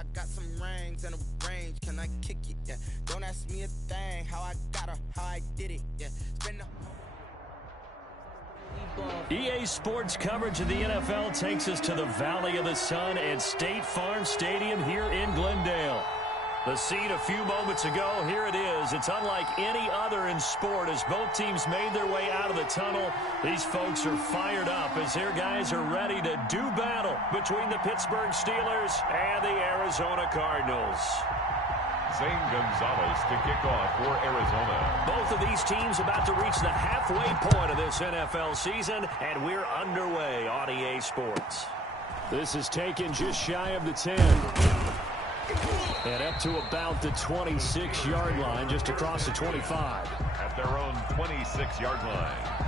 I got some rings and a range. Can I kick it? Yeah. Don't ask me a thing. How I got her, how I did it. Yeah. Spend EA Sports coverage of the NFL takes us to the Valley of the Sun and State Farm Stadium here in Glendale. The scene a few moments ago, here it is. It's unlike any other in sport as both teams made their way out of the tunnel. These folks are fired up as their guys are ready to do battle between the Pittsburgh Steelers and the Arizona Cardinals. Zane Gonzalez to kick off for Arizona. Both of these teams about to reach the halfway point of this NFL season, and we're underway on EA Sports. This is taken just shy of the 10. And up to about the 26-yard line, just across the 25. At their own 26-yard line.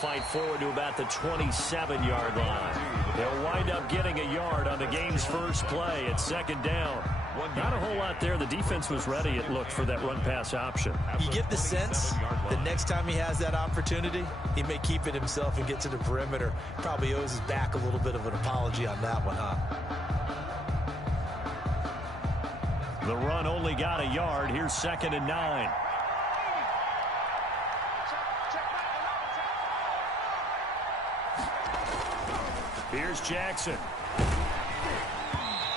Fight forward to about the 27-yard line. They'll wind up getting a yard on the game's first play at second down. Not a whole lot there. The defense was ready, it looked, for that run-pass option. You get the sense that next time he has that opportunity, he may keep it himself and get to the perimeter. Probably owes his back a little bit of an apology on that one, huh? The run only got a yard. Here's 2nd and 9. Here's Jackson.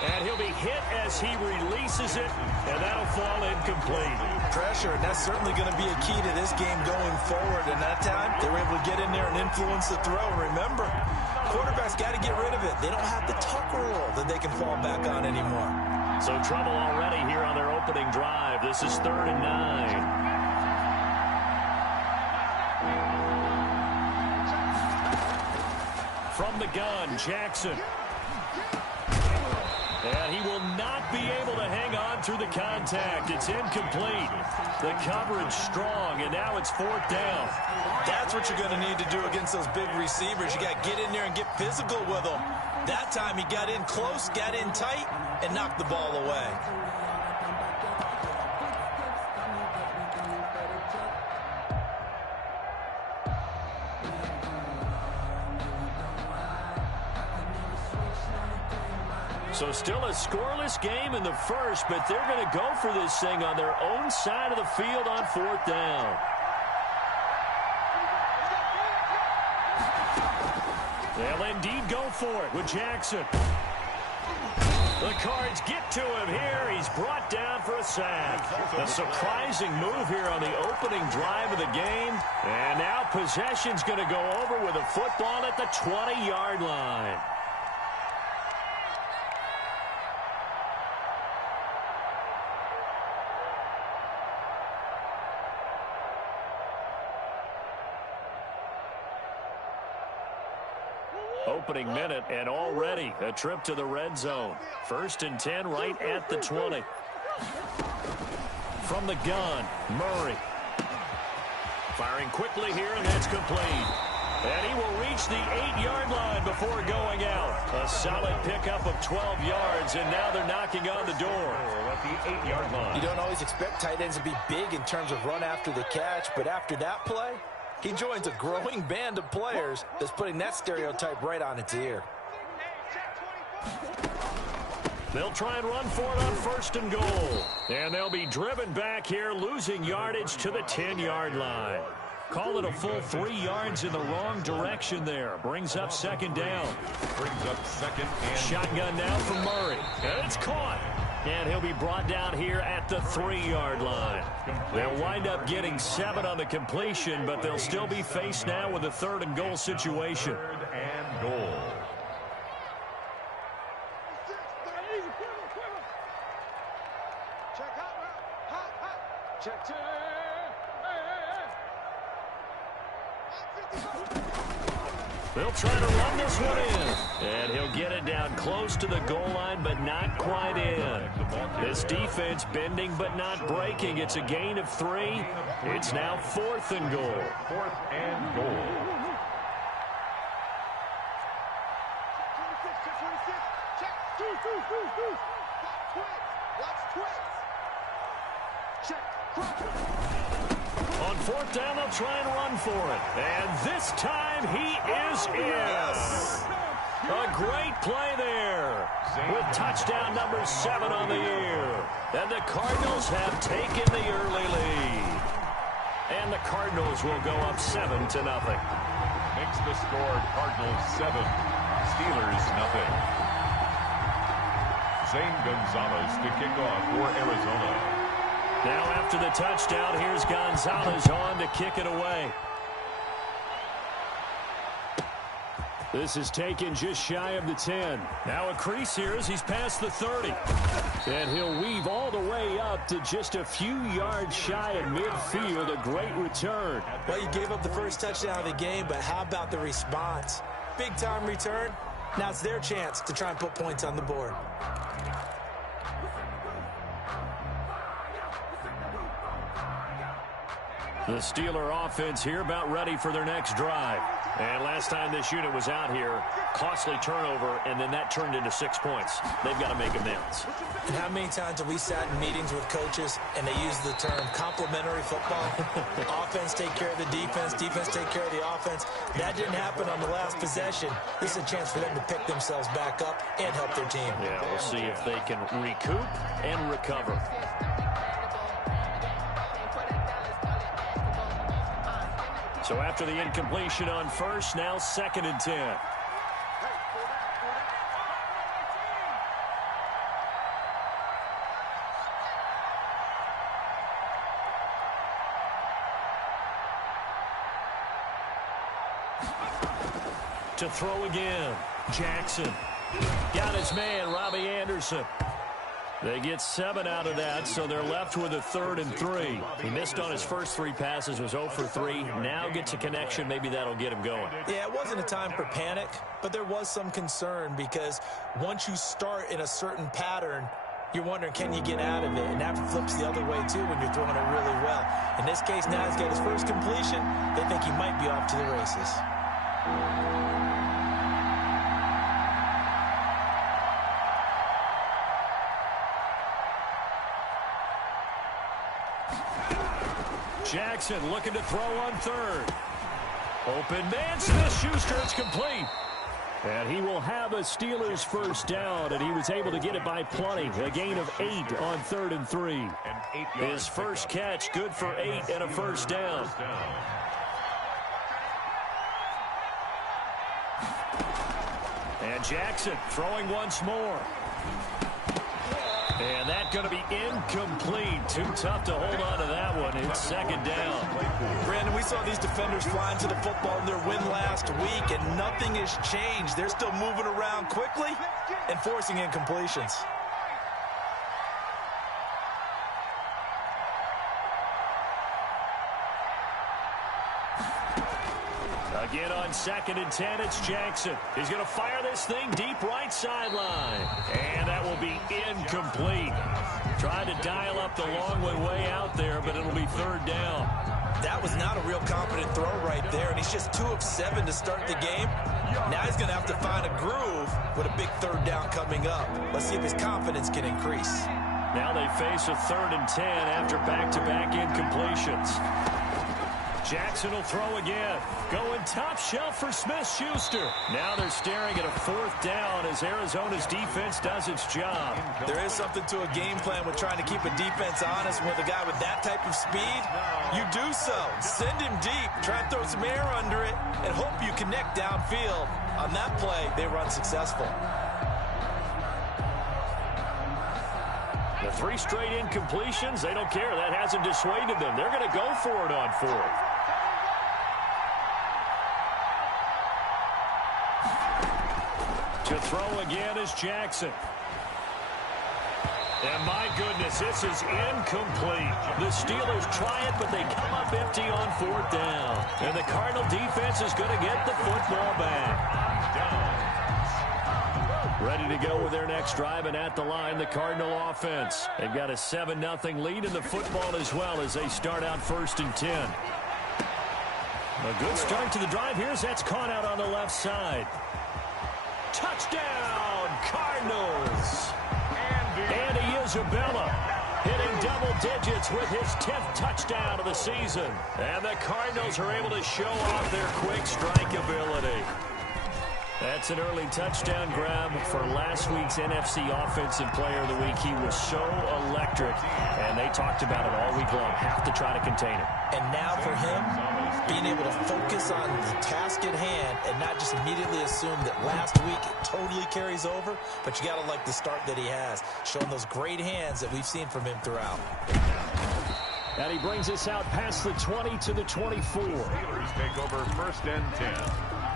And he'll be hit as he releases it, and that'll fall incomplete. Pressure, and that's certainly going to be a key to this game going forward. And that time, they were able to get in there and influence the throw. Remember, quarterbacks got to get rid of it. They don't have the tuck rule that they can fall back on anymore. So trouble already here on their opening drive. This is 3rd and 9. From the gun, Jackson. And he will not be able to hang on through the contact. It's incomplete. The coverage strong, and now it's 4th down. That's what you're going to need to do against those big receivers. You got to get in there and get physical with them. That time he got in close, got in tight, and knocked the ball away. So still a scoreless game in the first, but they're going to go for this thing on their own side of the field on 4th down. They'll indeed go for it with Jackson. The Cards get to him here. He's brought down for a sack. A surprising move here on the opening drive of the game. And now possession's going to go over with a football at the 20-yard line. Opening minute, and already a trip to the red zone. 1st and 10 right at the 20. From the gun, Murray. Firing quickly here, and that's complete. And he will reach the 8-yard line before going out. A solid pickup of 12 yards, and now they're knocking on the door. At the 8-yard line. You don't always expect tight ends to be big in terms of run after the catch, but after that play, he joins a growing band of players that's putting that stereotype right on its ear. They'll try and run for it on 1st and goal. And they'll be driven back here, losing yardage to the 10-yard line. Call it a full 3 yards in the wrong direction there. Brings up 2nd down. Brings up 2nd and... Shotgun now from Murray. And it's caught. And he'll be brought down here at the 3-yard line. They'll wind up getting 7 on the completion, but they'll still be faced now with a 3rd and goal situation. 3rd and goal. Check 2. They'll try to run this one in. And he'll get it down close to the goal line, but not quite in. This defense bending but not breaking. It's a gain of 3. It's now 4th and goal. 4th and goal. On 4th down, they'll try and run for it. And this time, he is in. A great play there with touchdown number 7 on the year. And the Cardinals have taken the early lead. And the Cardinals will go up 7-0. Makes the score Cardinals 7, Steelers nothing. Zane Gonzalez to kick off for Arizona. Now after the touchdown, here's Gonzalez on to kick it away. This is taken just shy of the 10. Now a crease here as he's past the 30. And he'll weave all the way up to just a few yards shy of midfield. A great return. Well, you gave up the first touchdown of the game, but how about the response? Big-time return. Now it's their chance to try and put points on the board. The Steeler offense here about ready for their next drive. And last time this unit was out here, costly turnover, and then that turned into 6 points. They've got to make amends. And how many times have we sat in meetings with coaches and they use the term complementary football? Offense take care of the defense, defense take care of the offense. That didn't happen on the last possession. This is a chance for them to pick themselves back up and help their team. Yeah, we'll see if they can recoup and recover. So after the incompletion on first, now 2nd and 10. To throw again, Jackson. Got his man, Robbie Anderson. They get 7 out of that, so they're left with a 3rd and 3. He missed on his first 3 passes, was 0 for 3. Now gets a connection. Maybe that'll get him going. Yeah, it wasn't a time for panic, but there was some concern because once you start in a certain pattern, you're wondering, can you get out of it? And that flips the other way, too, when you're throwing it really well. In this case, now he's got his first completion. They think he might be off to the races. Jackson looking to throw on 3rd. Open man, Smith-Schuster, it's complete. And he will have a Steelers first down, and he was able to get it by plenty. A gain of 8 on 3rd and 3. His first catch, good for 8 and a first down. And Jackson throwing once more. And that's going to be incomplete. Too tough to hold on to that one. It's 2nd down. Brandon, we saw these defenders flying to the football in their win last week, and nothing has changed. They're still moving around quickly and forcing incompletions. Again on 2nd and 10, it's Jackson. He's going to fire this thing deep right sideline. And that will be incomplete. Trying to dial up the long one way out there, but it'll be 3rd down. That was not a real confident throw right there, and he's just 2 of 7 to start the game. Now he's going to have to find a groove with a big 3rd down coming up. Let's see if his confidence can increase. Now they face a 3rd and 10 after back-to-back incompletions. Jackson will throw again. Going top shelf for Smith-Schuster. Now they're staring at a 4th down as Arizona's defense does its job. There is something to a game plan with trying to keep a defense honest. With a guy with that type of speed, you do so. Send him deep. Try and throw some air under it and hope you connect downfield. On that play, they run successful. The 3 straight incompletions, they don't care. That hasn't dissuaded them. They're going to go for it on 4th. To throw again is Jackson. And my goodness, this is incomplete. The Steelers try it, but they come up empty on 4th down. And the Cardinal defense is going to get the football back. Ready to go with their next drive, and at the line, the Cardinal offense. They've got a 7-0 lead in the football as well as they start out 1st and 10. A good start to the drive. That's caught out on the left side. Touchdown, Cardinals. Andy Isabella hitting double digits with his 10th touchdown of the season. And the Cardinals are able to show off their quick strike ability. That's an early touchdown grab for last week's NFC Offensive Player of the Week. He was so electric, and they talked about it all week long. Have to try to contain him. And now for him, being able to focus on the task at hand and not just immediately assume that last week it totally carries over, but you got to like the start that he has, showing those great hands that we've seen from him throughout. And he brings us out past the 20 to the 24. Steelers take over 1st and 10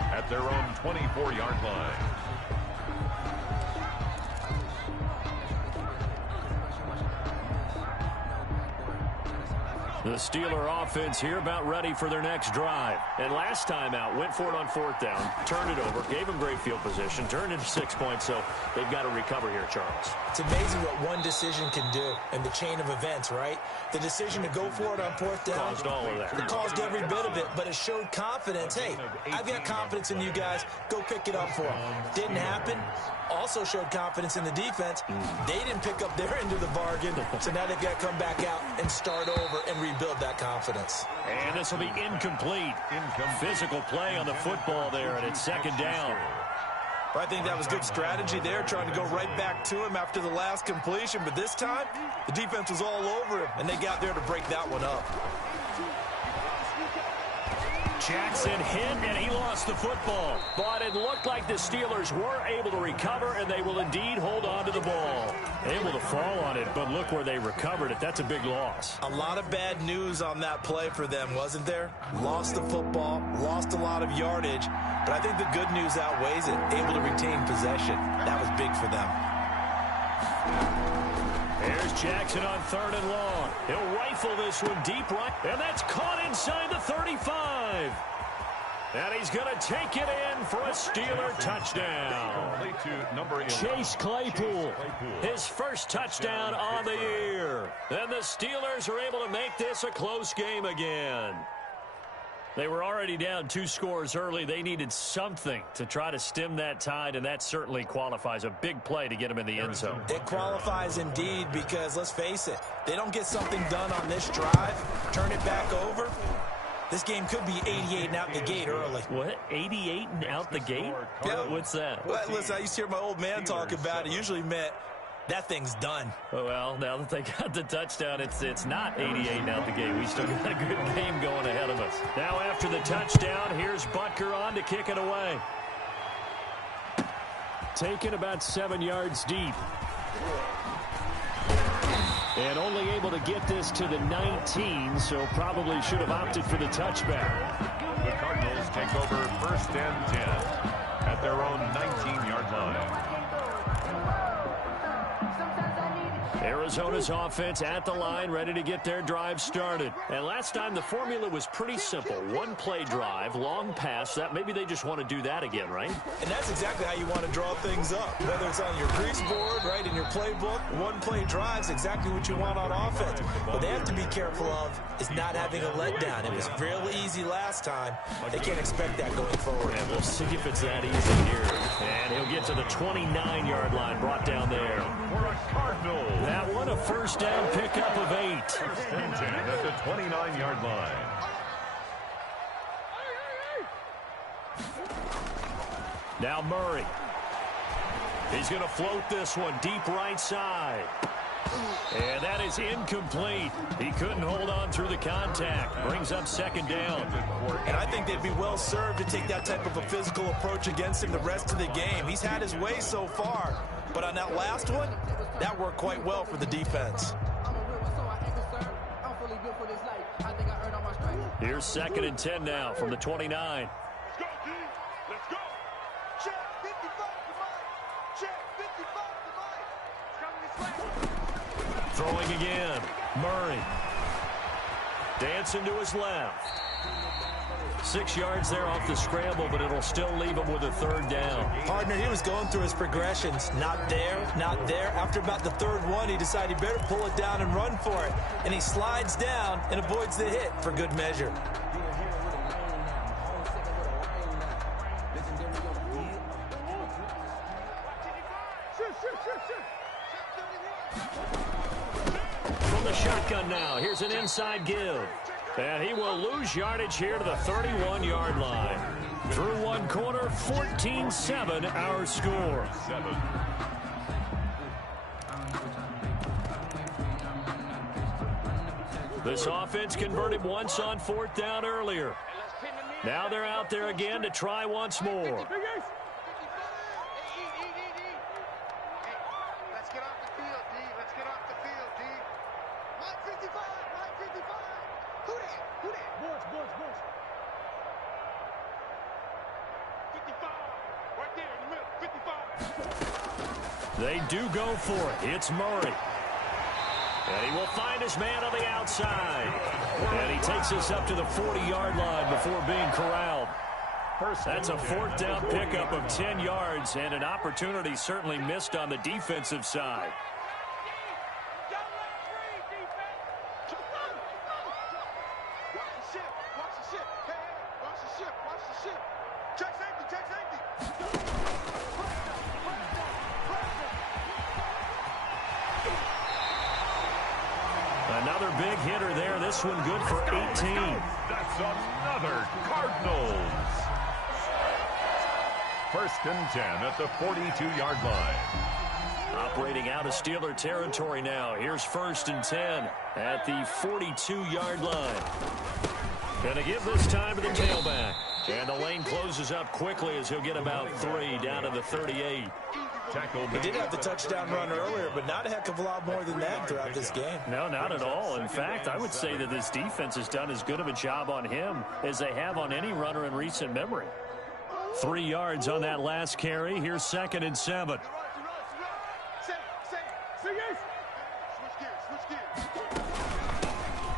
at their own 24-yard line. The Steeler offense here about ready for their next drive. And last time out, went for it on 4th down, turned it over, gave them great field position, turned into 6 points, so they've got to recover here, Charles. It's amazing what one decision can do in the chain of events, right? The decision to go for it on 4th down. Caused all of that. It caused every bit of it, but it showed confidence. Hey, I've got confidence in you guys. Go pick it up for them. Didn't happen. Also showed confidence in the defense. They didn't pick up their end of the bargain, so now they've got to come back out and start over and rebuild that confidence. And this will be incomplete. Physical play on the football there, and it's 2nd down. I think that was good strategy there, trying to go right back to him after the last completion. But this time, the defense was all over him, and they got there to break that one up. Jackson hit, and he lost the football. But it looked like the Steelers were able to recover, and they will indeed hold on to the ball. Able to fall on it, but look where they recovered it. That's a big loss. A lot of bad news on that play for them, wasn't there? Lost the football, lost a lot of yardage, but I think the good news outweighs it. Able to retain possession. That was big for them. Here's Jackson on 3rd and long. He'll rifle this one deep right, and that's caught inside the 35. And he's going to take it in for a Steeler touchdown. Chase Claypool, his first touchdown on the year. And the Steelers are able to make this a close game again. They were already down 2 scores early. They needed something to try to stem that tide, and that certainly qualifies. A big play to get them in the end zone. It qualifies indeed because, let's face it, they don't get something done on this drive, turn it back over, this game could be 88 and out the gate early. What? 88 and out the gate? Yeah. What's that? Well, listen, I used to hear my old man talk about it. Usually meant that thing's done. Well, now that they got the touchdown, it's not 88 and out the gate. We still got a good game going ahead of us. Now after the touchdown, here's Butker on to kick it away. Taken about 7 yards deep. And only able to get this to the 19, so probably should have opted for the touchback. The Cardinals take over 1st and 10 at their own 19-yard line. Arizona's offense at the line, ready to get their drive started. And last time the formula was pretty simple. 1-play drive, long pass. That maybe they just want to do that again, right? And that's exactly how you want to draw things up. Whether it's on your grease board, right, in your playbook, 1-play drive's exactly what you want on offense. What they have to be careful of is not having a letdown. It was real easy last time. They can't expect that going forward. And we'll see if it's that easy here. And he'll get to the 29-yard line, brought down there. For a Cardinal. That one a first down pickup of 8. 1st and 10 at the 29-yard line. Now Murray. He's going to float this one deep right side. And that is incomplete. He couldn't hold on through the contact. Brings up 2nd down. And I think they'd be well served to take that type of a physical approach against him the rest of the game. He's had his way so far. But on that last one, that worked quite well for the defense. Here's 2nd and 10 now from the 29. Let's go, D. Let's go. Check 55 to Mike. Check 55 to Mike. It's coming this way. Throwing again. Murray. Dancing to his left. 6 yards there off the scramble, but it'll still leave him with a third down. Partner, he was going through his progressions. Not there, not there. After about the third one, he decided he better pull it down and run for it. And he slides down and avoids the hit for good measure. From the shotgun now, here's an inside give. And he will lose yardage here to the 31-yard line. Through one quarter, 14-7 our score. This offense converted once on fourth down earlier. Now they're out there again to try once more. Let's get off the field, D. Let's get off the field, D. Line 55, line 55. Who that? Who that? Boys. 55. Right there in the middle. 55. They do go for it. It's Murray. And he will find his man on the outside. And he takes us up to the 40-yard line before being corralled. That's a fourth down pickup of 10 yards and an opportunity certainly missed on the defensive side. Another big hitter there. This one good for 18. That's another Cardinals. First and 10 at the 42-yard line. Operating out of Steeler territory now. Here's first and 10 at the 42-yard line. Gonna give this time to the tailback. And the lane closes up quickly as he'll get about 3 down to the 38. He did have the touchdown run earlier, but not a heck of a lot more than that throughout this game. No, not at all. In fact, I would say that this defense has done as good of a job on him as they have on any runner in recent memory. 3 yards on that last carry. Here's second and 7.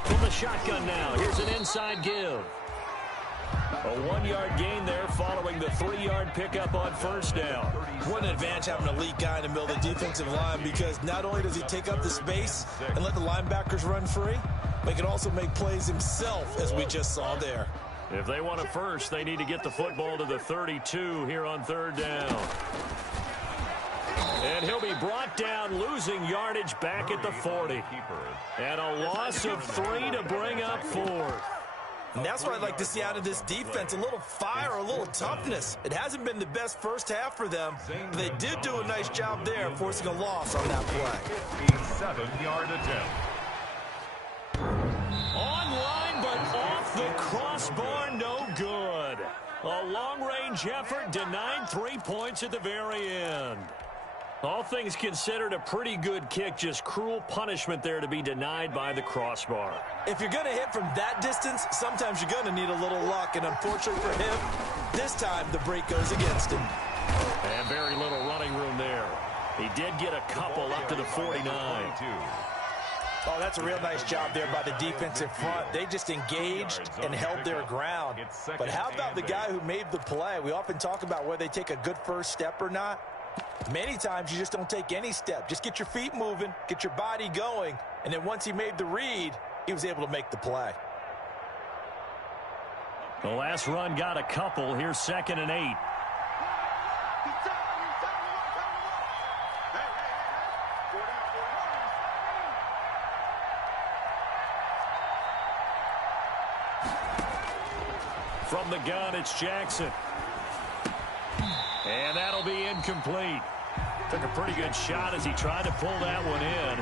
From the shotgun now, here's an inside give. A 1-yard gain there following the 3-yard pickup on first down. What an advantage having an elite guy in the middle of the defensive line, because not only does he take up the space and let the linebackers run free, but he can also make plays himself, as we just saw there. If they want a first, they need to get the football to the 32 here on third down. And he'll be brought down, losing yardage back at the 40. And a loss of 3 to bring up 4. And that's what I'd like to see out of this defense, a little fire, a little toughness. It hasn't been the best first half for them, but they did do a nice job there, forcing a loss on that play. 57-yard attempt. Online, but off the crossbar, no good. A long-range effort denied 3 points at the very end. All things considered, a pretty good kick, just cruel punishment there to be denied by the crossbar. If you're going to hit from that distance, sometimes you're going to need a little luck, and unfortunately for him, this time the break goes against him. And very little running room there. He did get a couple up to the 49. Oh, that's a real nice job there by the defensive front. They just engaged and held their ground. But how about the guy who made the play? We often talk about whether they take a good first step or not. Many times you just don't take any step. Just get your feet moving, get your body going, and then once he made the read, he was able to make the play. The last run got a couple. Here's second and 8. From the gun, it's Jackson. And that'll be incomplete. Took a pretty good shot as he tried to pull that one in.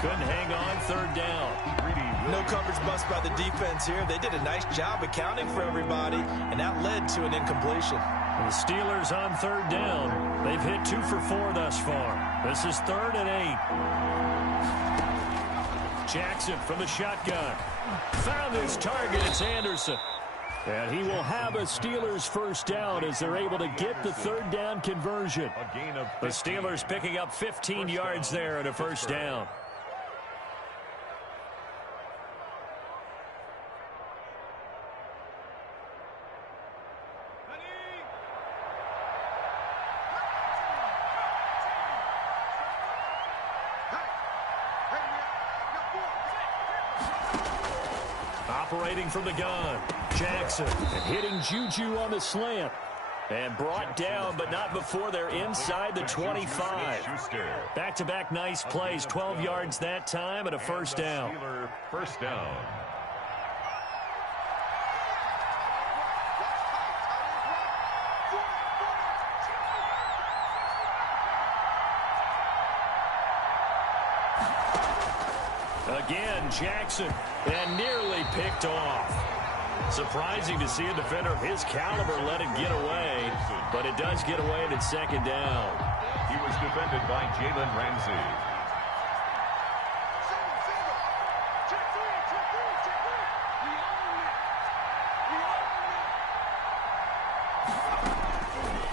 Couldn't hang on, third down. No coverage bust by the defense here. They did a nice job accounting for everybody, and that led to an incompletion. The Steelers on third down. They've hit 2 for 4 thus far. This is third and 8. Jackson from the shotgun. Found his target. It's Anderson. And he will have a Steelers first down as they're able to get the third down conversion. The Steelers picking up 15 yards there and a first down. operating from the gun. Jackson hitting Juju on the slant. And brought down, but not before they're inside the 25. Back-to-back nice plays, 12 yards that time, and a first down. First down. Again, Jackson, and nearly picked off. Surprising to see a defender of his caliber let it get away, but it does get away and it's second down. He was defended by Jalen Ramsey.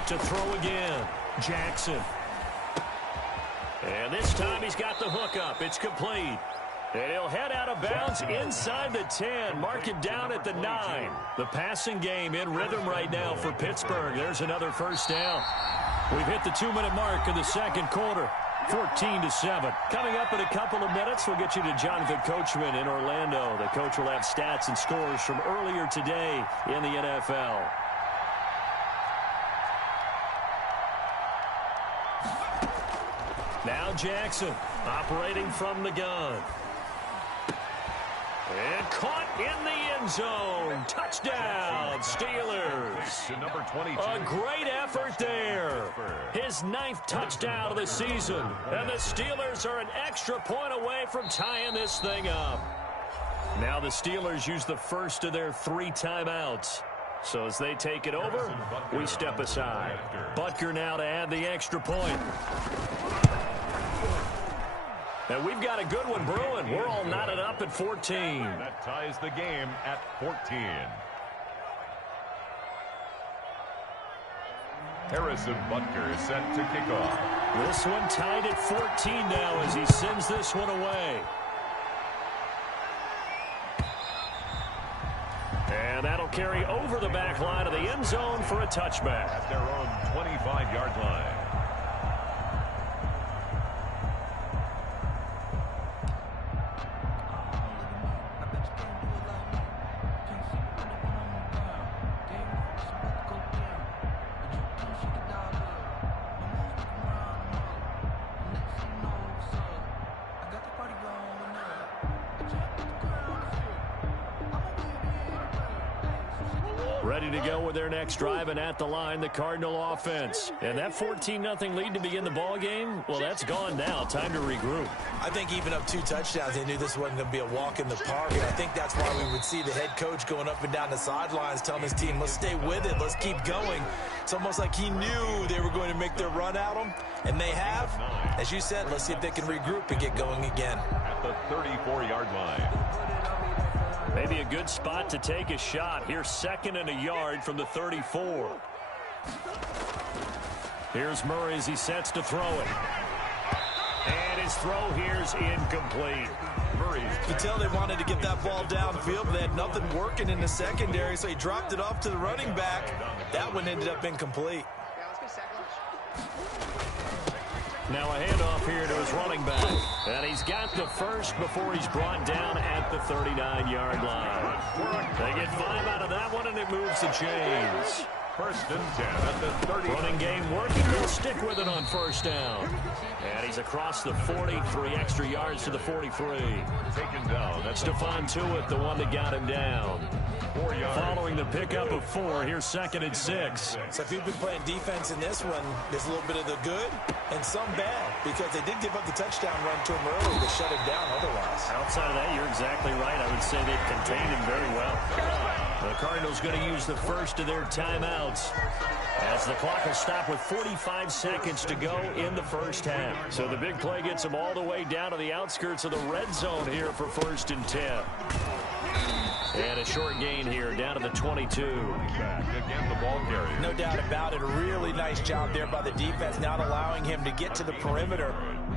To throw again, Jackson. And this time he's got the hook up. It's complete. And he'll head out of bounds inside the 10. Mark it down at the 9. The passing game in rhythm right now for Pittsburgh. There's another first down. We've hit the 2-minute mark of the second quarter. 14-7. Coming up in a couple of minutes, we'll get you to Jonathan Coachman in Orlando. The coach will have stats and scores from earlier today in the NFL. Now Jackson operating from the gun. And caught in the end zone. Touchdown, Steelers. Number 22. A great effort there. His 9th touchdown of the season. And the Steelers are an extra point away from tying this thing up. Now the Steelers use the first of their 3 timeouts. So as they take it over, we step aside. Butker now to add the extra point. And we've got a good one brewing. We're all knotted up at 14. That ties the game at 14. Harrison Butker is set to kick off. This one tied at 14 now as he sends this one away. And that'll carry over the back line of the end zone for a touchback. At their own 25-yard line. Ready to go with their next drive, and at the line, the Cardinal offense. And that 14-0 lead to begin the ball game, well, that's gone now. Time to regroup. I think even up 2 touchdowns, they knew this wasn't going to be a walk in the park, and I think that's why we would see the head coach going up and down the sidelines telling his team, let's stay with it, let's keep going. It's almost like he knew they were going to make their run at him, and they have. As you said, let's see if they can regroup and get going again. At the 34-yard line. Maybe a good spot to take a shot. Here's 2nd and a yard from the 34. Here's Murray as he sets to throw it. And his throw here's incomplete. Murray's. You could tell they wanted to get that ball downfield, but they had nothing working in the secondary, so he dropped it off to the running back. That one ended up incomplete. Now a handoff here to his running back. And he's got the first before he's brought down at the 39-yard line. They get 5 out of that one, and it moves the chains. 1st and 10 at the 30. Running game working. They'll stick with it on first down. And he's across the 40, 3 extra yards to the 43. Taken down. That's Stephon Tuitt, the one that got him down. 4 yards. Following the pickup of 4, here's 2nd and 6. So if you've been playing defense in this one, there's a little bit of the good and some bad, because they did give up the touchdown run to him early to shut him down otherwise. Outside of that, you're exactly right. I would say they've contained him very well. The Cardinals going to use the first of their timeouts as the clock will stop with 45 seconds to go in the first half. So the big play gets them all the way down to the outskirts of the red zone here for 1st and 10. And a short gain here down to the 22. Again, the ball carrier. No doubt about it. A really nice job there by the defense, not allowing him to get to the perimeter.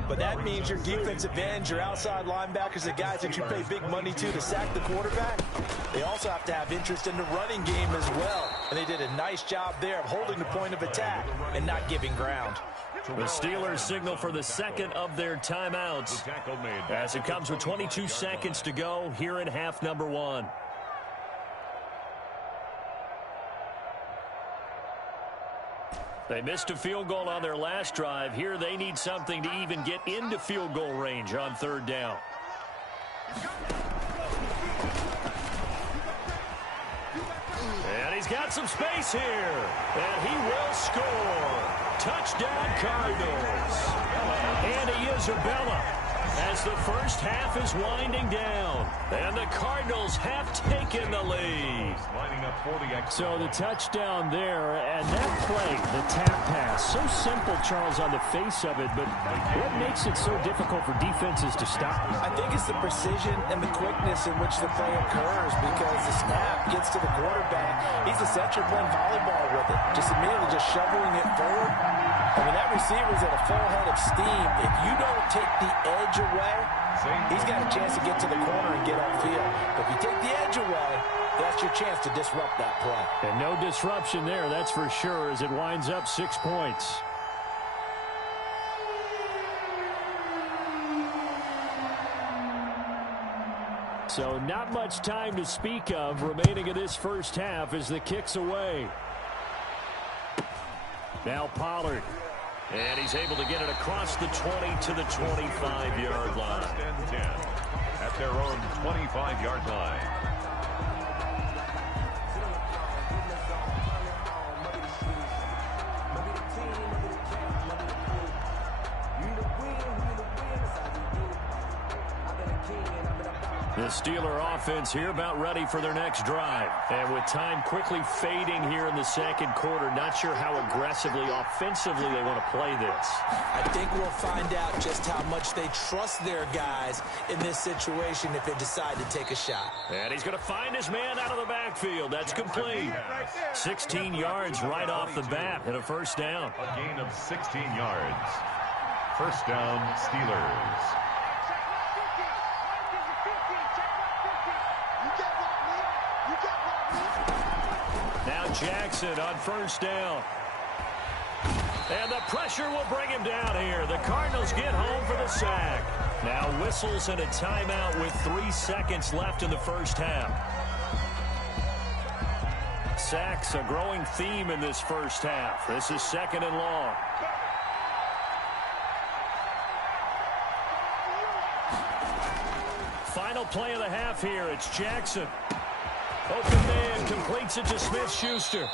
But that means your defensive ends, your outside linebackers, the guys that you pay big money to sack the quarterback, they also have to have interest in the running game as well. And they did a nice job there of holding the point of attack and not giving ground. The Steelers signal for the 2nd of their timeouts as it comes with 22 seconds to go here in half number 1. They missed a field goal on their last drive. Here they need something to even get into field goal range on third down. And he's got some space here. And he will score. Touchdown Cardinals. And Isabella as the first half is winding down. And the Cardinals have taken the lead. So the touchdown there, and that play, the tap pass, so simple, Charles, on the face of it, but what makes it so difficult for defenses to stop? I think it's the precision and the quickness in which the play occurs, because the snap gets to the quarterback. He's essentially playing volleyball with it, just immediately just shoveling it forward. And when that receiver's at a full head of steam, if you don't take the edge away, he's got a chance to get to the corner and get upfield. But if you take the edge away, that's your chance to disrupt that play. And no disruption there, that's for sure, as it winds up 6 points. So not much time to speak of remaining in this first half as the kick's away. Now Pollard. And he's able to get it across the 20 to the 25-yard line. At their own 25-yard line. The Steeler offense here about ready for their next drive. And with time quickly fading here in the second quarter, not sure how aggressively, offensively they want to play this. I think we'll find out just how much they trust their guys in this situation if they decide to take a shot. And he's going to find his man out of the backfield. That's complete. 16 yards right off the bat and a first down. A gain of 16 yards. First down, Steelers. Now Jackson on first down. And the pressure will bring him down here. The Cardinals get home for the sack. Now whistles and a timeout with 3 seconds left in the first half. Sacks a growing theme in this first half. This is 2nd and long. Final play of the half here. It's Jackson. Open man completes it to Smith-Schuster.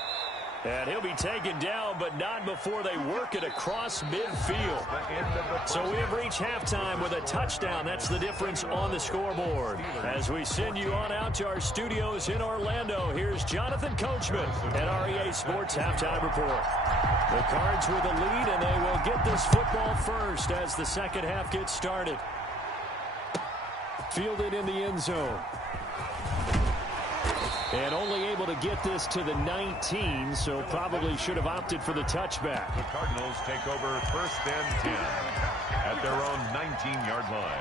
And he'll be taken down, but not before they work it across midfield. So we have reached halftime with a touchdown. That's the difference on the scoreboard. As we send you on out to our studios in Orlando, here's Jonathan Coachman at REA Sports Halftime Report. The Cards with a lead, and they will get this football first as the second half gets started. Fielded in the end zone. And only able to get this to the 19, so probably should have opted for the touchback. The Cardinals take over 1st and 10 at their own 19-yard line.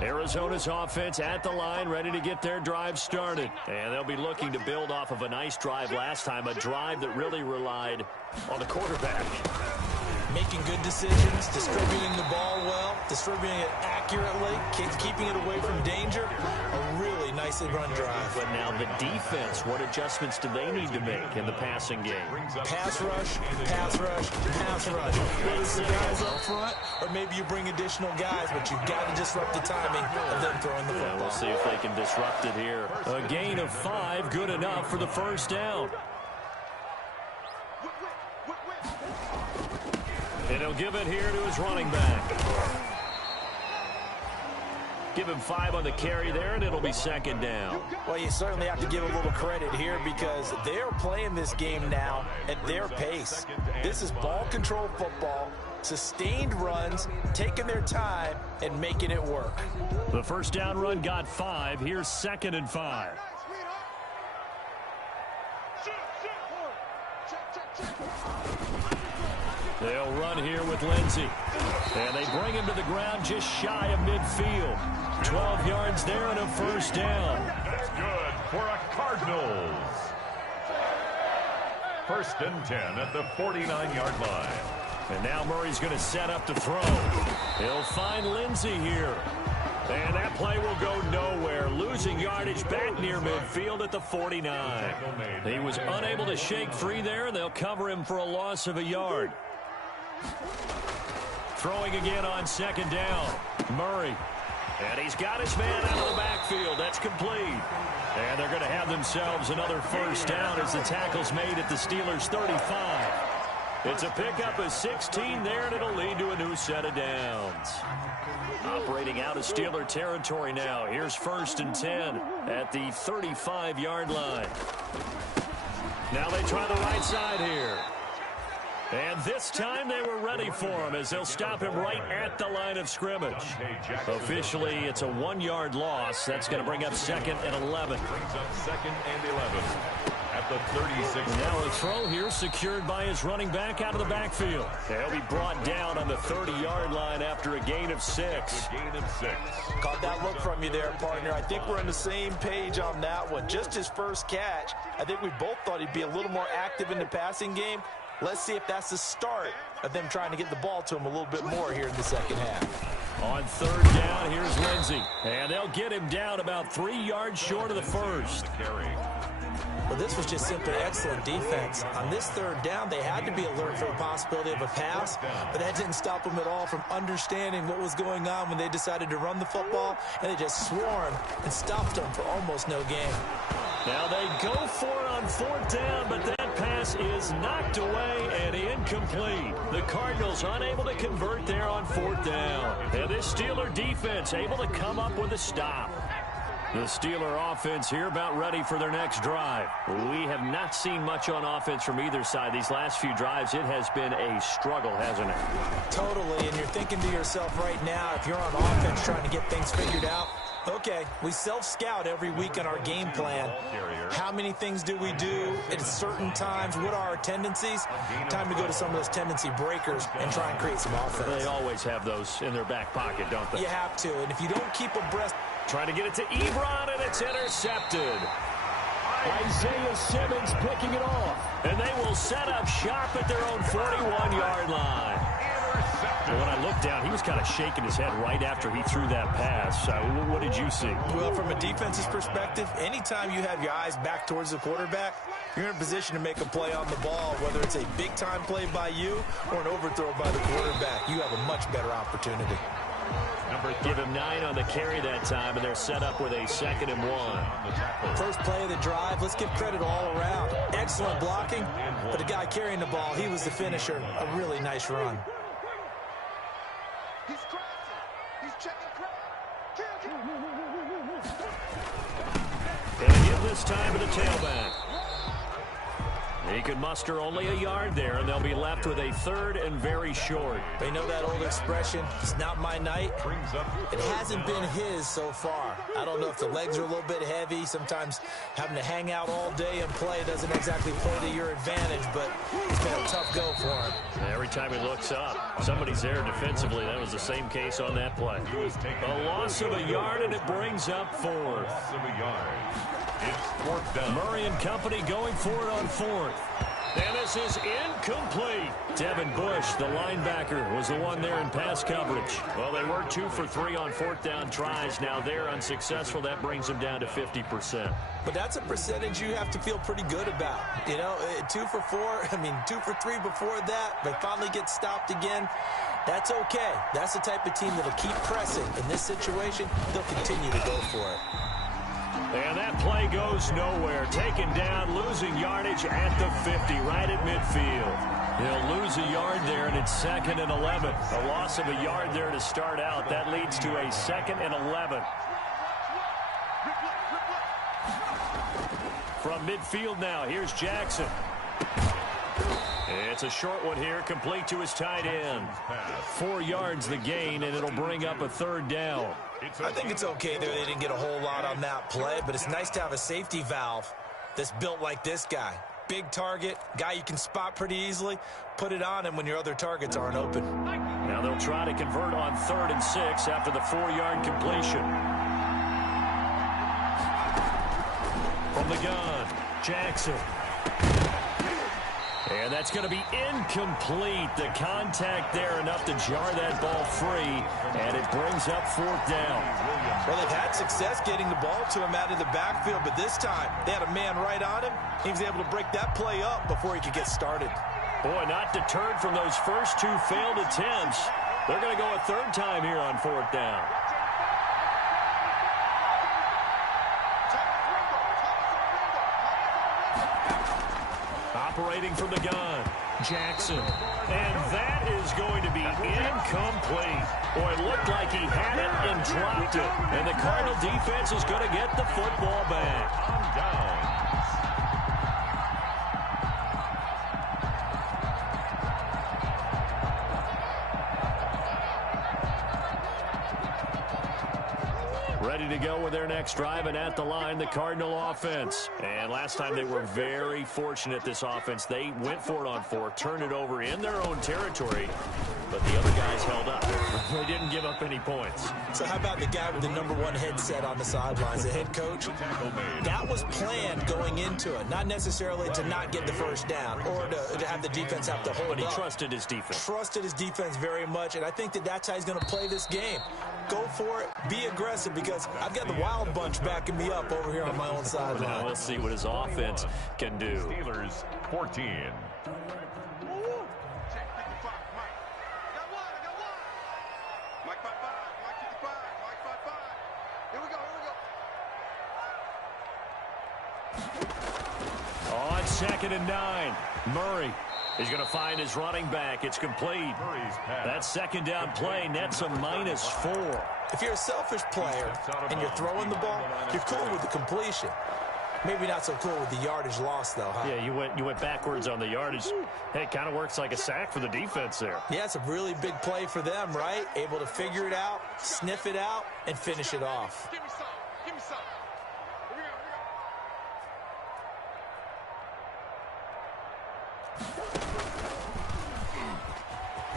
Arizona's offense at the line, ready to get their drive started. And they'll be looking to build off of a nice drive last time, a drive that really relied on the quarterback. Making good decisions, distributing the ball well, distributing it accurately, keeping it away from danger. A really nicely run drive. But now the defense, what adjustments do they need to make in the passing game? Pass rush, pass rush, pass rush. Whether it's the guys up front, or maybe you bring additional guys, but you've got to disrupt the timing of them throwing the football. Yeah, we'll see if they can disrupt it here. A gain of 5, good enough for the first down. And he'll give it here to his running back. Give him 5 on the carry there, and it'll be 2nd down. Well, you certainly have to give a little credit here because they're playing this game now at their pace. This is ball control football, sustained runs, taking their time, and making it work. The first down run got 5. Here's 2nd and 5. They'll run here with Lindsey. And they bring him to the ground just shy of midfield. 12 yards there and a first down. That's good for a Cardinals. 1st and 10 at the 49-yard line. And now Murray's going to set up to throw. He'll find Lindsey here. And that play will go nowhere, losing yardage back near midfield at the 49. He was unable to shake free there, and they'll cover him for a loss of a yard. Throwing again on second down. Murray. And he's got his man out of the backfield. That's complete. And they're going to have themselves another first down as the tackle's made at the Steelers' 35. It's a pickup of 16 there, and it'll lead to a new set of downs. Operating out of Steeler territory now. Here's 1st and 10 at the 35-yard line. Now they try the right side here. And this time they were ready for him as they'll stop him right at the line of scrimmage. Officially, it's a 1-yard loss. That's going to bring up 2nd and 11. Brings up 2nd and 11 at the 36. Now a throw here secured by his running back out of the backfield. He'll be brought down on the 30-yard line after a gain of 6. Caught that look from you there, partner. I think we're on the same page on that one. Just his first catch. I think we both thought he'd be a little more active in the passing game. Let's see if that's the start of them trying to get the ball to him a little bit more here in the second half. On 3rd down, here's Lindsey. And they'll get him down about 3 yards short of the first. Well, this was just simply excellent defense. On this 3rd down, they had to be alert for the possibility of a pass, but that didn't stop them at all from understanding what was going on when they decided to run the football, and they just swarmed and stopped them for almost no gain. Now they go for it on 4th down, but that pass is knocked away and incomplete. The Cardinals unable to convert there on 4th down. And this Steeler defense able to come up with a stop. The Steeler offense here about ready for their next drive. We have not seen much on offense from either side. These last few drives, it has been a struggle, hasn't it? Totally, and you're thinking to yourself right now, if you're on offense trying to get things figured out, okay, we self-scout every week on our game plan. How many things do we do at certain times? What are our tendencies? Time to go to some of those tendency breakers and try and create some offense. They always have those in their back pocket, don't they? You have to, and if you don't keep abreast. Trying to get it to Ebron, and it's intercepted. Isaiah Simmons picking it off. And they will set up shop at their own 41-yard line. And when I looked down, he was kind of shaking his head right after he threw that pass. What did you see? Well, from a defense's perspective, anytime you have your eyes back towards the quarterback, you're in a position to make a play on the ball, whether it's a big-time play by you or an overthrow by the quarterback. You have a much better opportunity. Give him 9 on the carry that time, and they're set up with a 2nd and 1. First play of the drive, let's give credit all around. Excellent blocking, but the guy carrying the ball, he was the finisher. A really nice run. He's crossing. He's checking crowd. Gonna give this time to the tailback. He could muster only a yard there, and they'll be left with a 3rd and very short. They know that old expression, it's not my night. It hasn't been his so far. I don't know if the legs are a little bit heavy. Sometimes having to hang out all day and play doesn't exactly play to your advantage, but it's been a tough go for him. Every time he looks up, somebody's there defensively. That was the same case on that play. A loss of a yard, and it brings up 4th. It's 4th down. Murray and company going for it on 4th. And this is incomplete. Devin Bush, the linebacker, was the one there in pass coverage. Well, they were 2 for 3 on 4th down tries. Now they're unsuccessful. That brings them down to 50%. But that's a percentage you have to feel pretty good about. You know, 2 for 2 for 3 before that. They finally get stopped again. That's okay. That's the type of team that'll keep pressing. In this situation, they'll continue to go for it. And that play goes nowhere. Taken down, losing yardage at the 50, right at midfield. He'll lose a yard there, and it's 2nd and 11. A loss of a yard there to start out. That leads to a 2nd and 11. From midfield now, here's Jackson. It's a short one here, complete to his tight end. 4 yards the gain, and it'll bring up a 3rd down. I think it's okay there. They didn't get a whole lot on that play, but it's nice to have a safety valve that's built like this guy. Big target, guy you can spot pretty easily. Put it on him when your other targets aren't open. Now they'll try to convert on 3rd and 6 after the 4-yard completion. From the gun, Jackson. And that's going to be incomplete. The contact there enough to jar that ball free, and it brings up 4th down. Well, they've had success getting the ball to him out of the backfield, but this time they had a man right on him. He was able to break that play up before he could get started. Boy, not deterred from those first 2 failed attempts. They're going to go a 3rd time here on 4th down. Operating from the gun, Jackson. And that is going to be incomplete. Boy, it looked like he had it and dropped it. And the Cardinal defense is going to get the football back. Down. Ready to go with their next drive, and at the line, the Cardinal offense. And last time they were very fortunate, this offense. They went for it on 4, turned it over in their own territory, but the other guys held up. They didn't give up any points. So how about the guy with the #1 headset on the sidelines, the head coach? That was planned going into it, not necessarily to not get the first down or to have the defense have to hold up. But he trusted his defense. Trusted his defense very much, and I think that's how he's going to play this game. Go for it, be aggressive, because I've got the Wild Bunch backing me up over here on my own sideline. Now we'll see what his offense can do. Steelers 14. On 2nd and 9, Murray is going to find his running back. It's complete. That 2nd down play nets a -4. If you're a selfish player and you're throwing the ball, you're cool with the completion. Maybe not so cool with the yardage loss, though, huh? Yeah, you went backwards on the yardage. Hey, it kind of works like a sack for the defense there. Yeah, it's a really big play for them, right? Able to figure it out, sniff it out, and finish it off. Give me some. Give me some. Here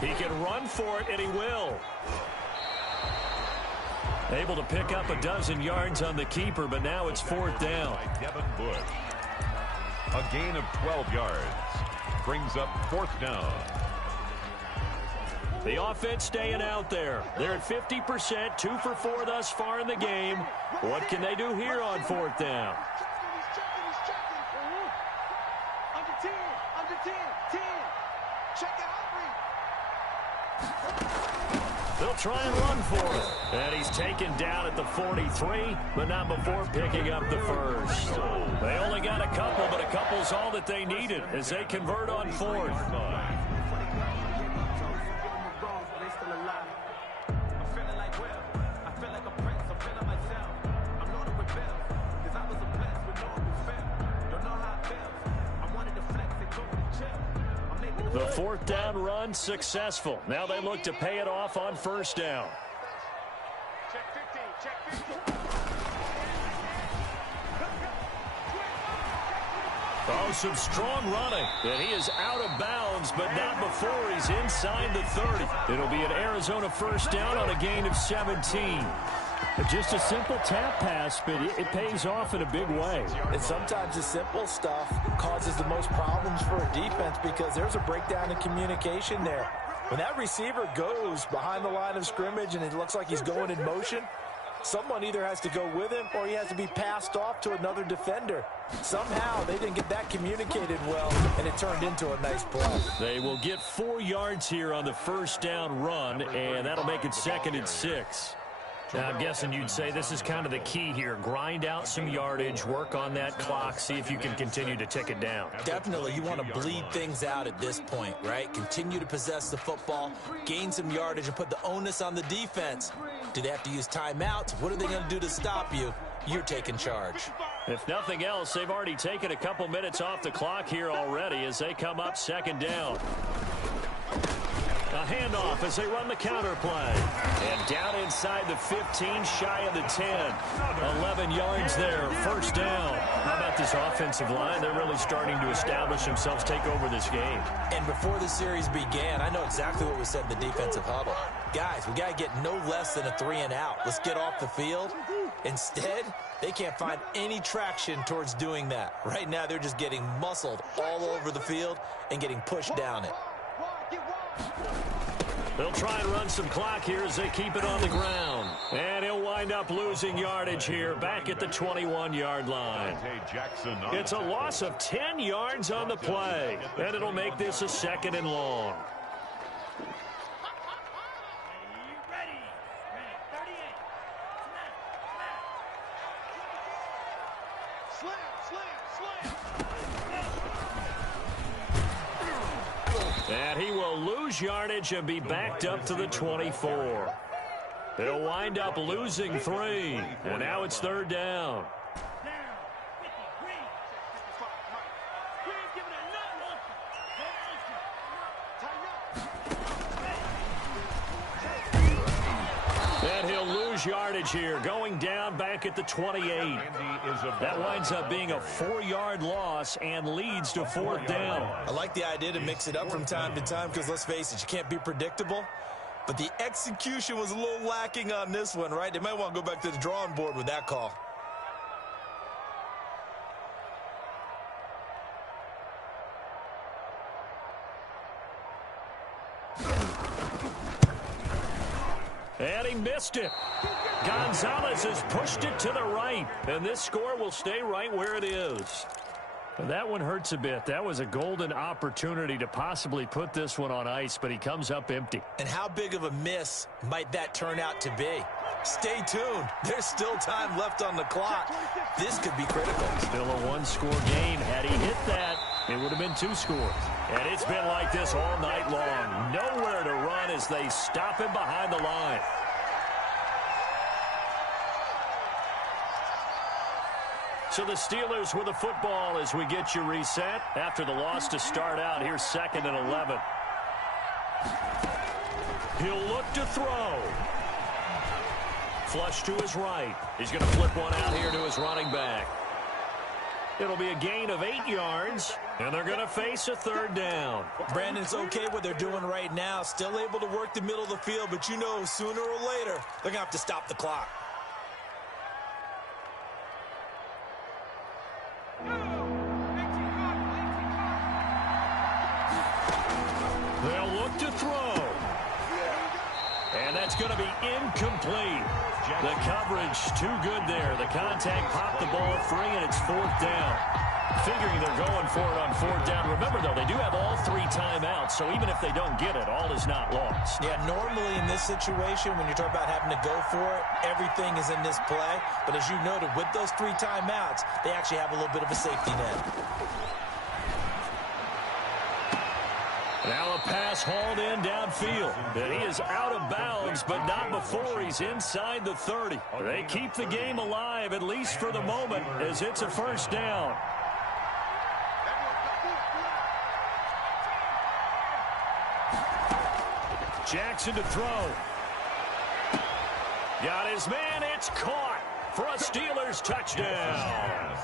we go. He can run for it, and he will. Able to pick up a dozen yards on the keeper, but now it's 4th down. Devin Bush. A gain of 12 yards. Brings up 4th down. The offense staying out there. They're at 50%, 2 for 4 thus far in the game. What can they do here on 4th down? He's checking. Under 10. Under 10. 10. Check out. They'll try and run for it. And he's taken down at the 43, but not before picking up the first. They only got a couple, but a couple's all that they needed as they convert on 4th. The 4th down run successful. Now they look to pay it off on 1st down. Check 15. Check 15. Oh, some strong running. And he is out of bounds, but not before he's inside the 30. It'll be an Arizona 1st down on a gain of 17. Just a simple tap pass, but it pays off in a big way. And sometimes the simple stuff causes the most problems for a defense because there's a breakdown in communication there. When that receiver goes behind the line of scrimmage and it looks like he's going in motion, someone either has to go with him or he has to be passed off to another defender. Somehow they didn't get that communicated well, and it turned into a nice play. They will get 4 yards here on the 1st down run, and that'll make it 2nd and 6. Now, I'm guessing you'd say this is kind of the key here. Grind out some yardage, work on that clock, see if you can continue to tick it down. Definitely, you want to bleed things out at this point, right? Continue to possess the football, gain some yardage, and put the onus on the defense. Do they have to use timeouts? What are they going to do to stop you? You're taking charge. If nothing else, they've already taken a couple minutes off the clock here already as they come up 2nd down. A handoff as they run the counter play. And down inside the 15, shy of the 10. 11 yards there, 1st down. How about this offensive line? They're really starting to establish themselves, take over this game. And before the series began, I know exactly what we said in the defensive huddle. Guys, we got to get no less than a 3 and out. Let's get off the field Instead, they can't find any traction towards doing that. Right now, they're just getting muscled all over the field and getting pushed down it. They'll try and run some clock here as they keep it on the ground. And he'll wind up losing yardage here back at the 21-yard line. It's a loss of 10 yards on the play, and it'll make this a 2nd and long. And he will lose yardage and be backed up to the 24. They'll wind up losing 3, and now it's 3rd down. And he'll lose yardage here, going down back at the 28. That winds up being a 4-yard loss and leads to 4th down. I like the idea to mix it up from time to time because, let's face it, you can't be predictable. But the execution was a little lacking on this one, right? They might want to go back to the drawing board with that call. And he missed it. Gonzalez has pushed it to the right, and this score will stay right where it is. And that one hurts a bit. That was a golden opportunity to possibly put this one on ice, but he comes up empty. And how big of a miss might that turn out to be? Stay tuned. There's still time left on the clock. This could be critical. Still a 1-score game. Had he hit that, it would have been 2 scores. And it's been like this all night long. Nowhere to run as they stop him behind the line. So the Steelers with the football as we get you reset after the loss to start out. Here's 2nd and 11. He'll look to throw. Flush to his right. He's going to flip one out here to his running back. It'll be a gain of 8 yards, and they're going to face a 3rd down. Brandon, it's okay what they're doing right now. Still able to work the middle of the field, but you know sooner or later they're going to have to stop the clock. They'll look to throw. And that's going to be incomplete. The coverage too good there. The contact popped the ball free, and it's 4th down. Figuring they're going for it on 4th down. Remember, though, they do have all 3 timeouts, so even if they don't get it, all is not lost. Yeah, normally in this situation, when you're talking about having to go for it, everything is in this play. But as you noted, with those 3 timeouts, they actually have a little bit of a safety net. Now a pass hauled in downfield. And he is out of bounds, but not before he's inside the 30. They keep the game alive, at least for the moment, as it's a 1st down. Jackson to throw. Got his man. It's caught for a Steelers touchdown.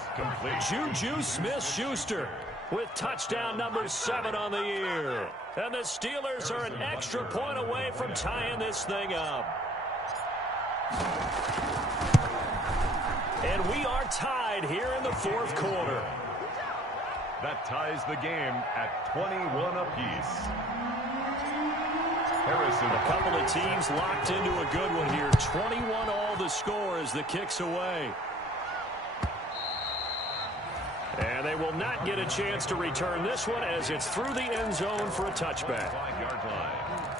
Juju Smith-Schuster with touchdown number 7 on the year. And the Steelers are an extra point away from tying this thing up. And we are tied here in the 4th quarter. That ties the game at 21 apiece. Harrison. A couple of teams locked into a good one here. 21 all the score as the kick's away. And they will not get a chance to return this one as it's through the end zone for a touchback. 5-yard line.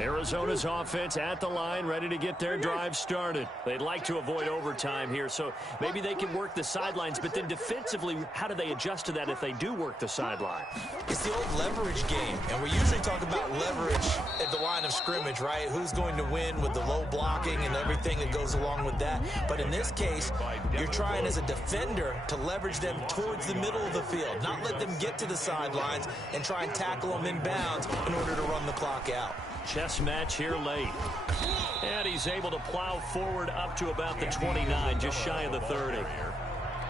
Arizona's offense at the line, ready to get their drive started. They'd like to avoid overtime here, so maybe they can work the sidelines, but then defensively, how do they adjust to that if they do work the sideline? It's the old leverage game, and we usually talk about leverage at the line of scrimmage, right? Who's going to win with the low blocking and everything that goes along with that. But in this case, you're trying as a defender to leverage them towards the middle of the field, not let them get to the sidelines and try and tackle them in bounds in order to run the clock out. chess match here late. And he's able to plow forward up to about the 29, just shy of the 30.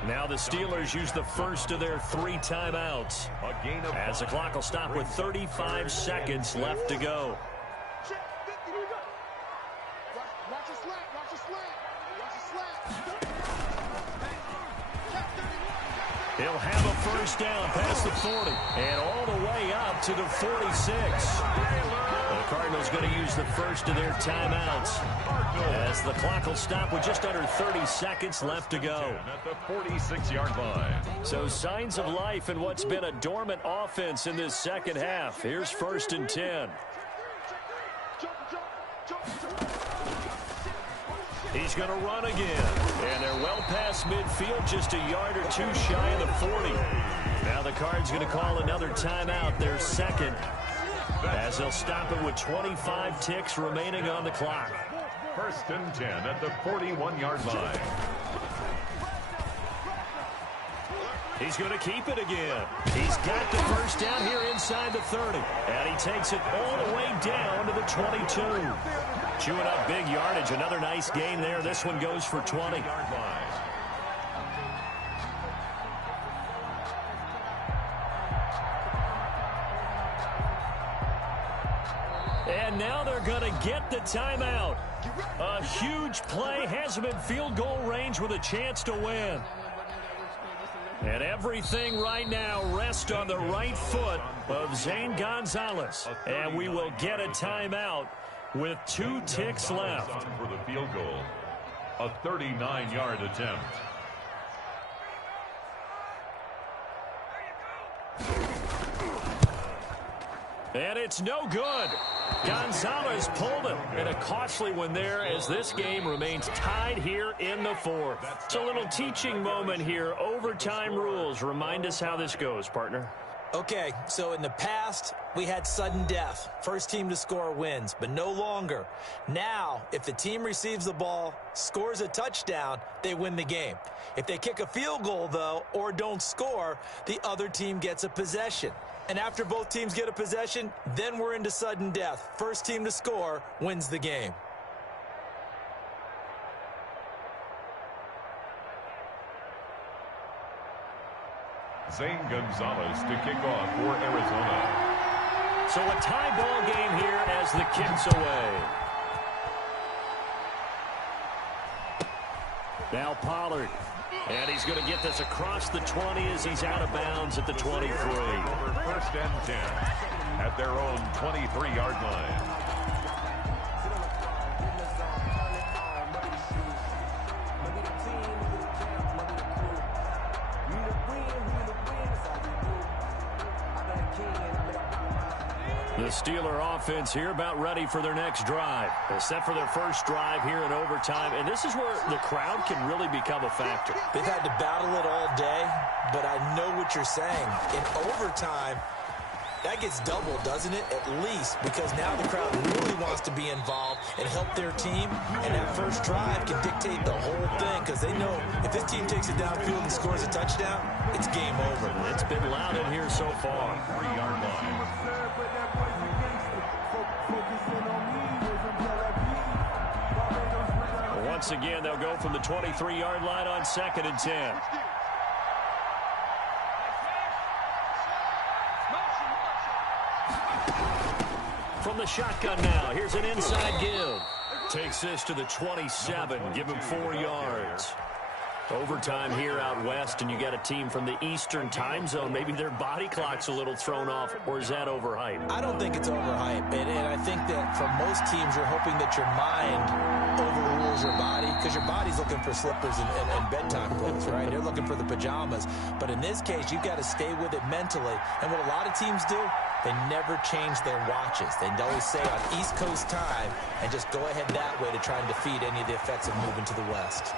Now the Steelers use the first of their 3 timeouts, as the clock will stop with 35 seconds left to go. He'll have a first down past the 40 and all the way up to the 46. The Cardinals going to use the first of their timeouts, as the clock will stop with just under 30 seconds left to go. At the 46-yard line. So signs of life in what's been a dormant offense in this second half. Here's 1st and 10. He's going to run again. And they're well past midfield, just a yard or 2 shy of the 40. Now the Cards going to call another timeout, their second, as they'll stop it with 25 ticks remaining on the clock. 1st and 10 at the 41-yard line. He's going to keep it again. He's got the first down here inside the 30. And he takes it all the way down to the 22. Chewing up big yardage. Another nice gain there. This one goes for 20. And now they're going to get the timeout. A huge play has him in field goal range with a chance to win. And everything right now rests on the right foot of Zane Gonzalez. And we will get a timeout with 2 ticks left. For the field goal, a 39-yard attempt. And it's no good. Gonzalez pulled it. And a costly one there, as this game remains tied here in the 4th. It's a little teaching moment here. Overtime rules. Remind us how this goes, partner. Okay, so in the past, we had sudden death. First team to score wins, but no longer. Now, if the team receives the ball, scores a touchdown, they win the game. If they kick a field goal, though, or don't score, the other team gets a possession. And after both teams get a possession, then we're into sudden death. First team to score wins the game. Zane Gonzalez to kick off for Arizona. So a tie ball game here as the kick's away. Now Pollard. And he's going to get this across the 20 as he's out of bounds at the 23. Over 1st and 10 at their own 23-yard line. The Steeler offense here about ready for their next drive. They're set for their first drive here in overtime, and this is where the crowd can really become a factor. They've had to battle it all day, but I know what you're saying. In overtime, that gets doubled, doesn't it? At least, because now the crowd really wants to be involved and help their team, and that first drive can dictate the whole thing, because they know if this team takes it downfield and scores a touchdown, it's game over. It's been loud in here so far. 3-yard line. Once again, they'll go from the 23-yard line on 2nd and 10. From the shotgun now, here's an inside give. Takes this to the 27, give him 4 yards. Overtime here out west, and you got a team from the Eastern time zone. Maybe their body clock's a little thrown off, or is that overhyped? I don't think it's overhyped, and I think that for most teams, you're hoping that your mind overrules your body, because your body's looking for slippers and bedtime clothes, right? They're looking for the pajamas. But in this case, you've got to stay with it mentally. And what a lot of teams do, they never change their watches. They always say on East Coast time, and just go ahead that way to try and defeat any of the effects of moving to the west.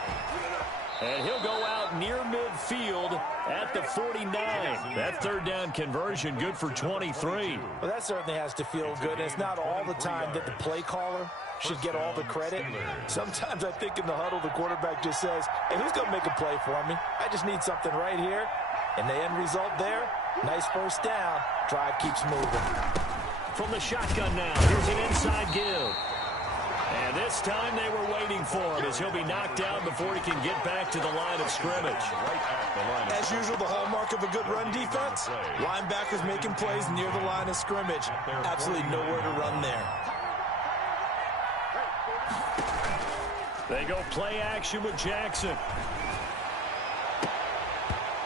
And he'll go out near midfield at the 49. That 3rd down conversion good for 23. Well, that certainly has to feel good. And it's not all the time that the play caller should get all the credit. Sometimes I think in the huddle, the quarterback just says, hey, who's going to make a play for me? I just need something right here. And the end result there, nice first down. Drive keeps moving. from the shotgun now. Here's an inside give. And this time they were waiting for him as he'll be knocked down before he can get back to the line of scrimmage. As usual, the hallmark of a good run defense, linebackers making plays near the line of scrimmage. Absolutely nowhere to run there. They go play action with Jackson.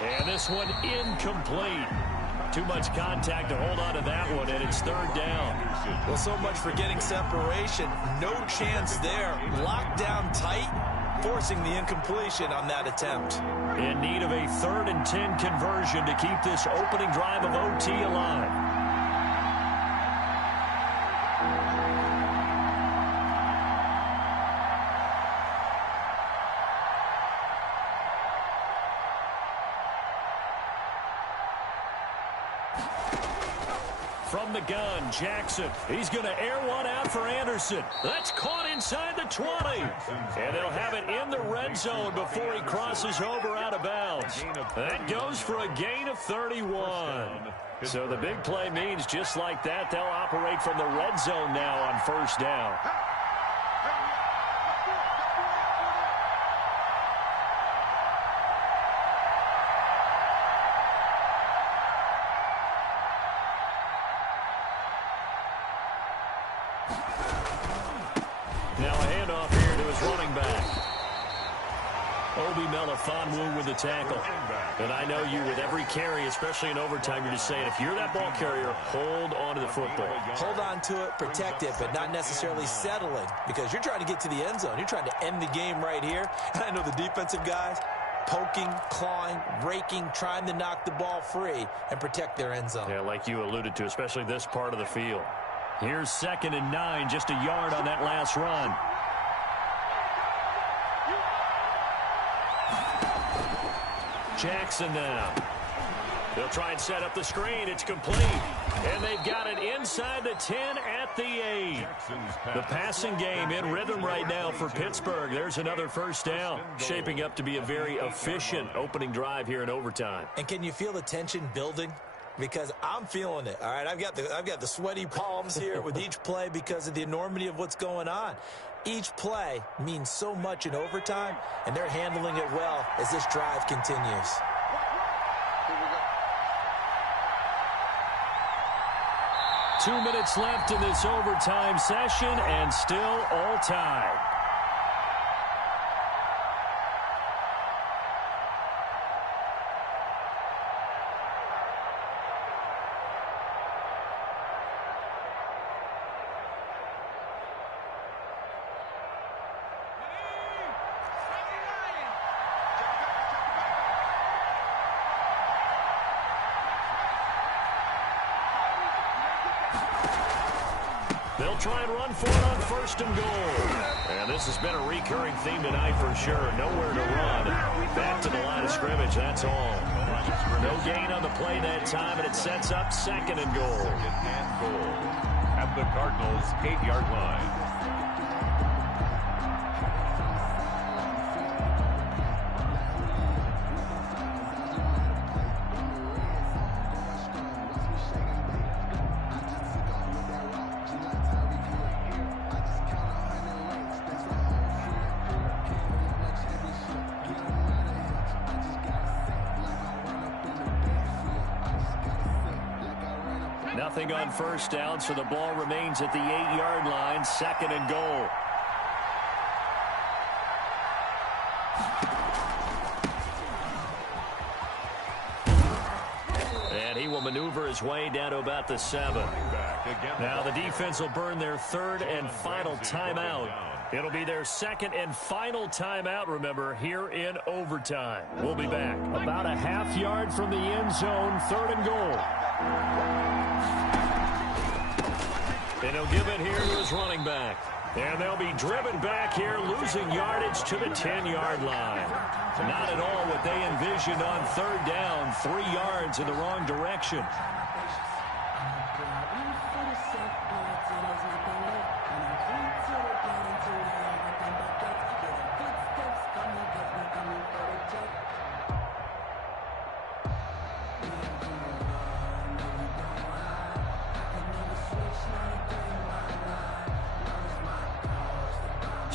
And this one incomplete. Too much contact to hold on to that one, and it's third down. Well, so much for getting separation. No chance there. Locked down tight, forcing the incompletion on that attempt. In need of a 3rd and 10 conversion to keep this opening drive of OT alive. From the gun, Jackson. He's going to air one out for Anderson. That's caught inside the 20. And they'll have it in the red zone before he crosses over out of bounds. That goes for a gain of 31. So the big play means just like that, they'll operate from the red zone now on first down. Now a handoff here to his running back. Obi Melifonwu with the tackle. And I know you, with every carry, especially in overtime, you're just saying, if you're that ball carrier, hold on to the football. Hold on to it, protect it, but not necessarily settling, because you're trying to get to the end zone. You're trying to end the game right here. And I know the defensive guys poking, clawing, raking, trying to knock the ball free and protect their end zone. Yeah, like you alluded to, especially this part of the field. Here's 2nd and 9, just a yard on that last run. Jackson now. They'll try and set up the screen. It's complete. And they've got it inside the 10 at the 8. The passing game in rhythm right now for Pittsburgh. There's another first down. Shaping up to be a very efficient opening drive here in overtime. And can you feel the tension building? Because I'm feeling it. All right, I've got the sweaty palms here with each play because of the enormity of what's going on. Each play means so much in overtime, and they're handling it well as this drive continues. 2 minutes left in this overtime session, and still all tied. They'll try and run for it on 1st and goal. And this has been a recurring theme tonight for sure. Nowhere to run. Back to the line of scrimmage, that's all. No gain on the play that time, and it sets up 2nd and goal. 2nd and goal at the Cardinals' 8-yard line. Nothing on first down, so the ball remains at the 8-yard line, 2nd and goal. And he will maneuver his way down to about the 7. Now the defense will burn their 3rd and final timeout. It'll be their 2nd and final timeout, remember, here in overtime. We'll be back about a half yard from the end zone, 3rd and goal. And he'll give it here to his running back. And they'll be driven back here, losing yardage to the 10-yard line. Not at all what they envisioned on 3rd down, 3 yards in the wrong direction.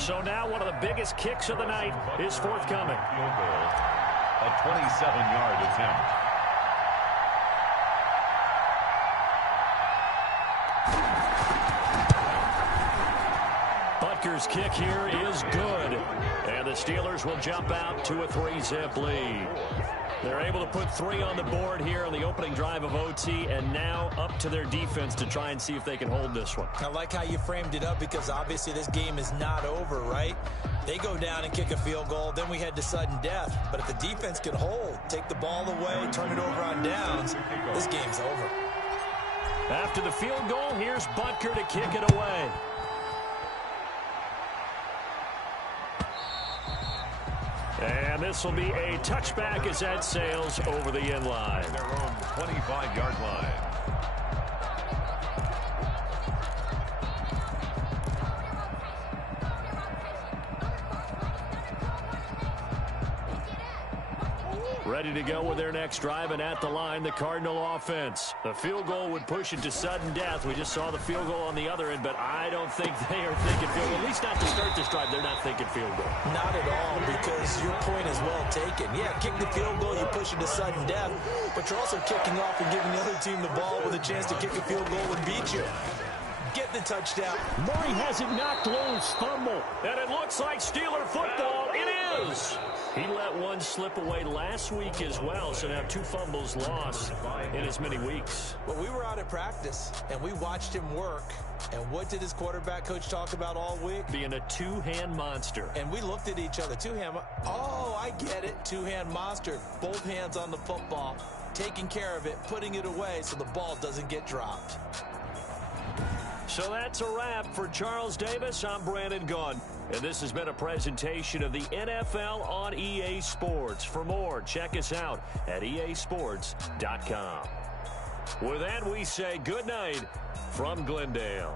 So now one of the biggest kicks of the night is forthcoming. Field goal, a 27-yard attempt. Butker's kick here is good. And the Steelers will jump out to a 3-zip lead. They're able to put 3 on the board here on the opening drive of OT, and now up to their defense to try and see if they can hold this one. I like how you framed it up because obviously this game is not over, right? They go down and kick a field goal, then we head to sudden death. But if the defense can hold, take the ball away, turn it over on downs, this game's over. After the field goal, here's Butker to kick it away. And this will be a touchback as that sails over the end line. Their own 25-yard line. Ready to go with their next drive, and at the line, the Cardinal offense. The field goal would push it to sudden death. We just saw the field goal on the other end, but I don't think they are thinking field goal. At least not to start this drive. They're not thinking field goal. Not at all, because your point is well taken. Yeah, kick the field goal, you push it to sudden death, but you're also kicking off and giving the other team the ball with a chance to kick a field goal and beat you. Get the touchdown. Murray has it knocked loose. Fumble. And it looks like Steeler football. It is. He let one slip away last week as well, so now 2 fumbles lost in as many weeks. Well, we were out at practice, and we watched him work. And what did his quarterback coach talk about all week? Being a 2-hand monster. And we looked at each other. 2-hand. Oh, I get it. 2-hand monster. Both hands on the football, taking care of it, putting it away so the ball doesn't get dropped. So that's a wrap for Charles Davis. I'm Brandon Gaudin, and this has been a presentation of the NFL on EA Sports. For more, check us out at easports.com. With that, we say good night from Glendale.